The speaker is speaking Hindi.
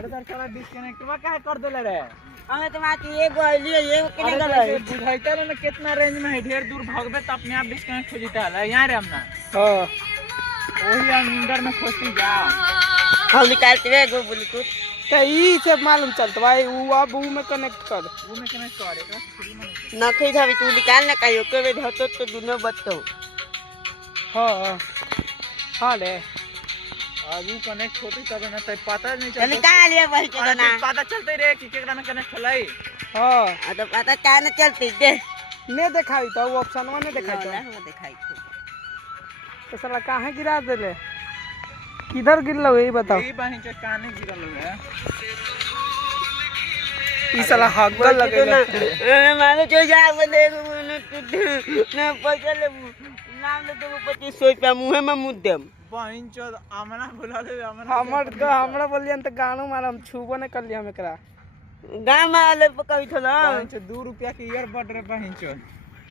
अरे सर साला डिस्कनेक्ट काहे कर देले रे? हमें तो माती एगो आइली एगो केने अरे गलै तो बुझाइता ना कितना रेंज में है, ढेर दूर भागबे त अपने आप डिस्कनेक्ट हो जीता है यहाँ रे हमना। हां वही अंदर में खोसी जा। हम निकालते एगो ब्लूटूथ तो ई से मालूम चलत भाई ऊ अब ऊ में कनेक्ट कर। वो में कनेक्ट कर एकरा फ्री में ना कहि धावी तू निकाल ना कहियो के बे धतो तो दुनो बत्तो हां हां ले अब वो कनेक्ट होती तब ना त पता नहीं चल चलता। निकाल ये वही के ना पता चलते रे कि केकरा में कनेक्ट होलाई। हां आ तो पता क्या न चलती दे ने दिखाई तो ऑप्शन में ने दिखाई तो हम दिखाई तो साला काहे गिरा देले किधर गिरलो यही बताओ। यही बाही के काने गिरल है। ई साला हगल लगे ना मानो जो जा बोले ना पैसा ले नाम ले देबो 2500 रुपया मुंह में मुद देम बहिन चोद आमना बुला ले हमरा बोलियन त गानो मारम छुबो न करली हम एकरा गांव में आले कहि थला बहिन चोद 2 रुपया के ईयरबड रे बहिन चोद।